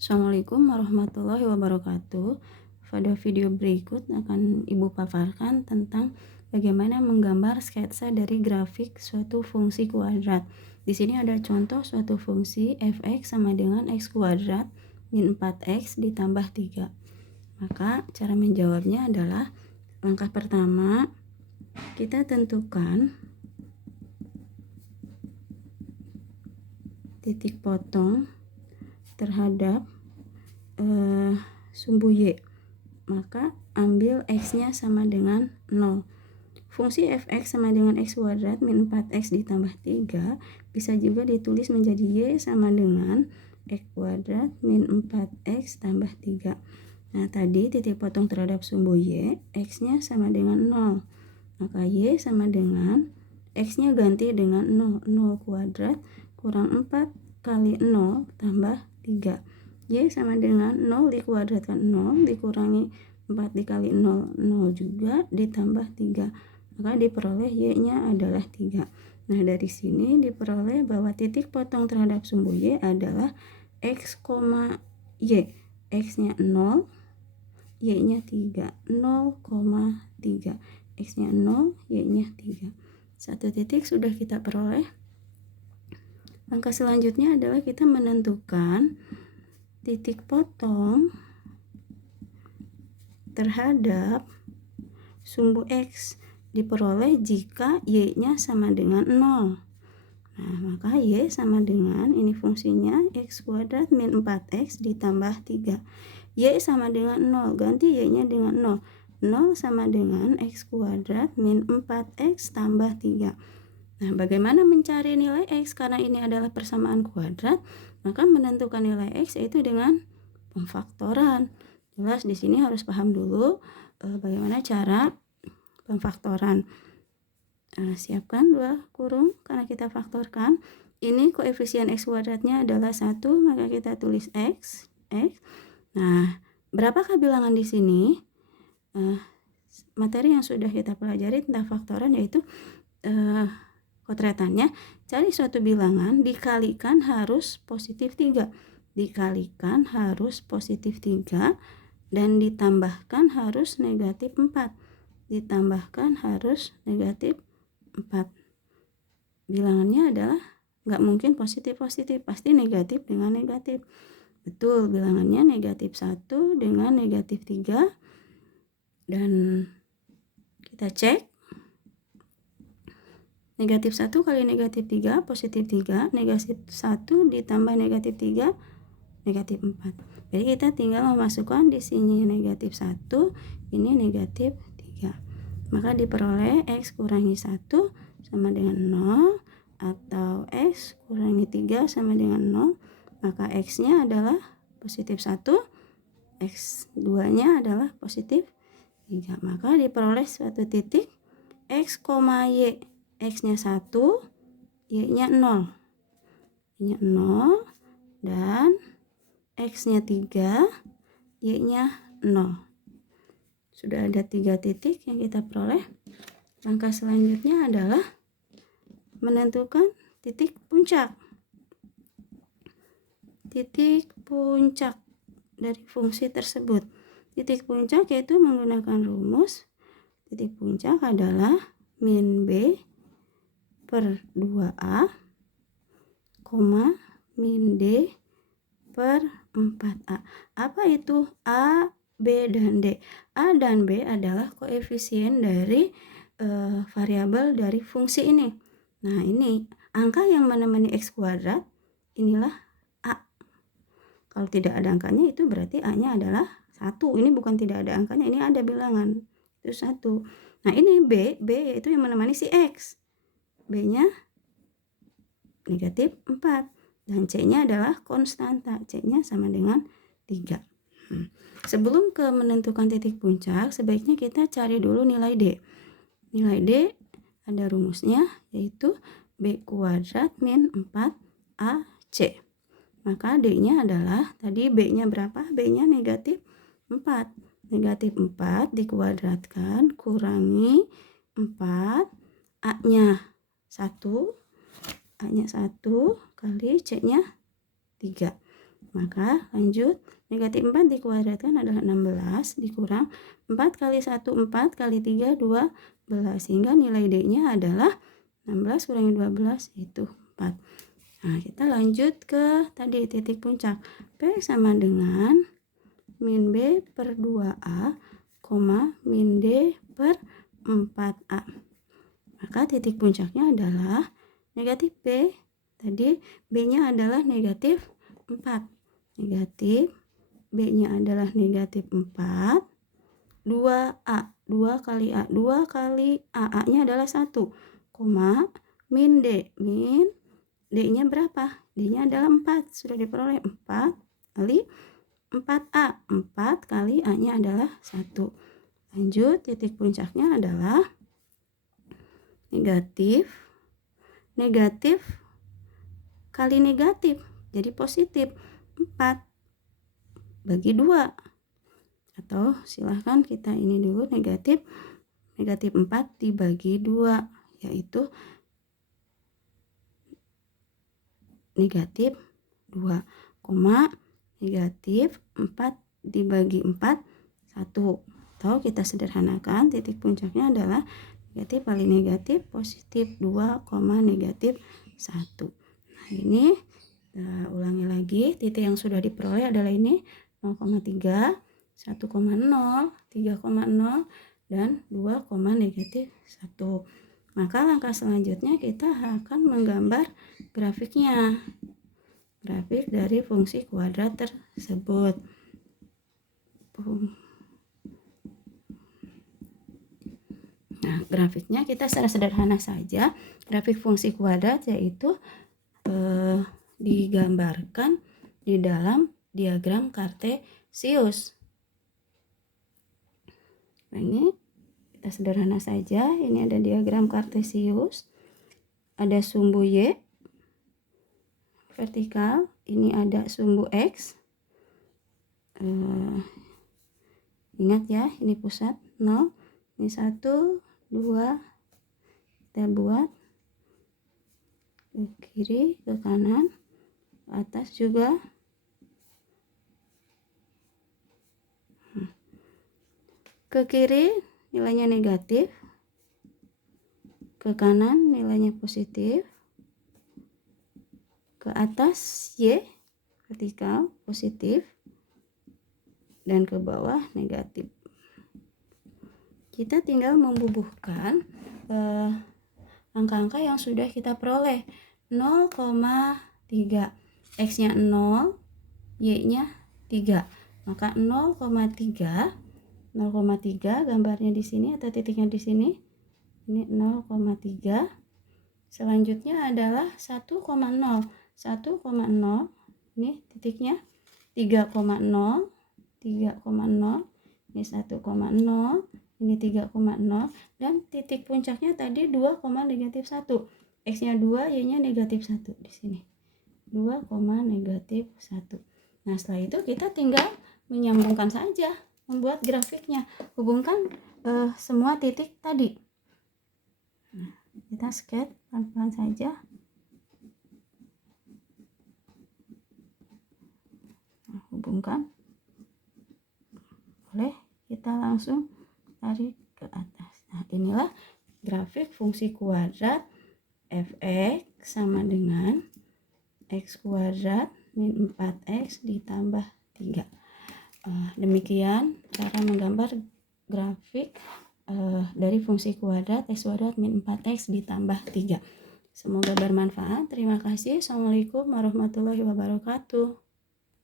Assalamualaikum warahmatullahi wabarakatuh. Pada video berikut akan Ibu paparkan tentang bagaimana menggambar sketsa dari grafik suatu fungsi kuadrat. Di sini ada contoh suatu fungsi f(x) sama dengan x kuadrat min 4x ditambah 3. Maka cara menjawabnya adalah langkah pertama kita tentukan titik potong terhadap sumbu y, maka ambil x-nya sama dengan 0. Fungsi f(x) sama dengan x kuadrat min 4x ditambah 3 bisa juga ditulis menjadi y sama dengan x kuadrat min 4x tambah 3. Nah, tadi titik potong terhadap sumbu y, x-nya sama dengan 0. Maka y sama dengan x-nya ganti dengan 0. 0 kuadrat kurang 4 kali 0 tambah 3. Y sama dengan 0 dikuadratkan 0 dikurangi 4 dikali 0, 0 juga ditambah 3. Maka diperoleh y-nya adalah 3. Nah, dari sini diperoleh bahwa titik potong terhadap sumbu y adalah x, y. X-nya 0, y-nya 3. 0,3. X-nya 0, y-nya 3. Satu titik sudah kita peroleh. Langkah selanjutnya adalah kita menentukan titik potong terhadap sumbu x diperoleh jika y-nya sama dengan 0. Nah, maka y sama dengan, ini fungsinya x kuadrat min 4x ditambah 3. Y sama dengan 0, ganti y-nya dengan 0. 0 sama dengan x kuadrat min 4x tambah 3. Nah, bagaimana mencari nilai x? Karena ini adalah persamaan kuadrat, maka menentukan nilai x yaitu dengan pemfaktoran. Jelas di sini harus paham dulu bagaimana cara pemfaktoran. Siapkan 2 kurung karena kita faktorkan. Ini koefisien x kuadratnya adalah 1, maka kita tulis x. Nah, berapakah bilangan di sini? Materi yang sudah kita pelajari tentang faktoran yaitu kotretannya, cari suatu bilangan dikalikan harus positif 3. Dikalikan harus positif 3 dan ditambahkan harus negatif 4. Ditambahkan harus negatif 4. Bilangannya adalah nggak mungkin positif-positif, pasti negatif dengan negatif. Betul, bilangannya negatif 1 dengan negatif 3. Dan kita cek. Negatif 1 kali negatif 3, positif 3. Negatif 1 ditambah negatif 3, negatif 4. Jadi kita tinggal memasukkan di sini negatif 1, ini negatif 3. Maka diperoleh x kurangi 1 sama dengan 0, atau x kurangi 3 sama dengan 0. Maka x-nya adalah positif 1, x2-nya adalah positif 3. Maka diperoleh suatu titik x, y. X-nya 1, y-nya 0. Y-nya 0 dan X-nya 3, Y-nya 0. Sudah ada 3 titik yang kita peroleh. Langkah selanjutnya adalah menentukan titik puncak. Titik puncak dari fungsi tersebut. Titik puncak yaitu menggunakan rumus. Titik puncak adalah min B per 2A, min D per 4A. Apa itu A, B, dan D? A dan B adalah koefisien dari variabel dari fungsi ini. Nah, ini angka yang menemani x kuadrat, inilah A. Kalau tidak ada angkanya itu berarti A-nya adalah 1. Ini bukan tidak ada angkanya, ini ada bilangan. Itu 1. Nah, ini B yaitu yang menemani si X. B-nya negatif 4. Dan C-nya adalah konstanta. C-nya sama dengan 3. Sebelum ke menentukan titik puncak, sebaiknya kita cari dulu nilai D. Nilai D ada rumusnya, yaitu B kuadrat min 4AC. Maka D-nya adalah, tadi B-nya berapa? B-nya negatif 4. Negatif 4 dikuadratkan kurangi 4. A-nya 1. A-nya 1 kali C-nya 3. Maka lanjut, negatif 4 dikuadratkan adalah 16 dikurang 4 kali 1 4 kali 3 12, sehingga nilai D-nya adalah 16 kurangi 12 itu 4. Nah, kita lanjut ke tadi titik puncak. P sama dengan min B per 2A, min D per 4A. Maka titik puncaknya adalah negatif B. Tadi B-nya adalah negatif 4. Negatif B-nya adalah negatif 4. 2A. 2 kali A. 2 kali A-nya adalah 1. Min D. Min D-nya berapa? D-nya adalah 4. Sudah diperoleh 4 kali 4A. 4 kali A-nya adalah 1. Lanjut, titik puncaknya adalah negatif kali negatif. Jadi positif 4 bagi 2. Atau silahkan kita ini dulu, negatif 4 dibagi 2, yaitu negatif 2, negatif 4 dibagi 4, 1. Atau kita sederhanakan, titik puncaknya adalah negatif kali negatif positif 2, negatif 1. Nah, ini kita ulangi lagi, titik yang sudah diperoleh adalah ini 0,3, 1,0, 3,0, dan 2, negatif 1. Maka langkah selanjutnya kita akan menggambar grafiknya. Grafik dari fungsi kuadrat tersebut. Nah, grafiknya kita secara sederhana saja. Grafik fungsi kuadrat yaitu digambarkan di dalam diagram kartesius. Nah, ini kita sederhana saja. Ini ada diagram kartesius. Ada sumbu Y vertikal. Ini ada sumbu X. Ingat ya, ini pusat 0. Ini 1, 2. Kita buat ke kiri, ke kanan, ke atas juga. Ke kiri nilainya negatif, ke kanan nilainya positif, ke atas Y vertikal positif, dan ke bawah negatif. Kita tinggal membubuhkan angka-angka yang sudah kita peroleh. 0,3, X-nya 0, Y-nya 3. Maka 0,3 gambarnya di sini atau titiknya di sini. Ini 0,3. Selanjutnya adalah 1,0. 1,0. Ini titiknya 3,0. 3,0. Ini 1,0. Ini 3,0. Dan titik puncaknya tadi 2, negatif 1. X-nya 2, Y-nya negatif 1 di sini. 2, negatif 1. Nah, setelah itu kita tinggal menyambungkan saja, membuat grafiknya. Hubungkan semua titik tadi. Nah, kita sketch pelan-pelan saja. Nah, hubungkan. Boleh kita langsung tarik ke atas. Nah, inilah grafik fungsi kuadrat f(x) sama dengan x kuadrat min 4x ditambah 3. Demikian cara menggambar grafik dari fungsi kuadrat x kuadrat min 4x ditambah 3. Semoga bermanfaat. Terima kasih. Assalamualaikum warahmatullahi wabarakatuh.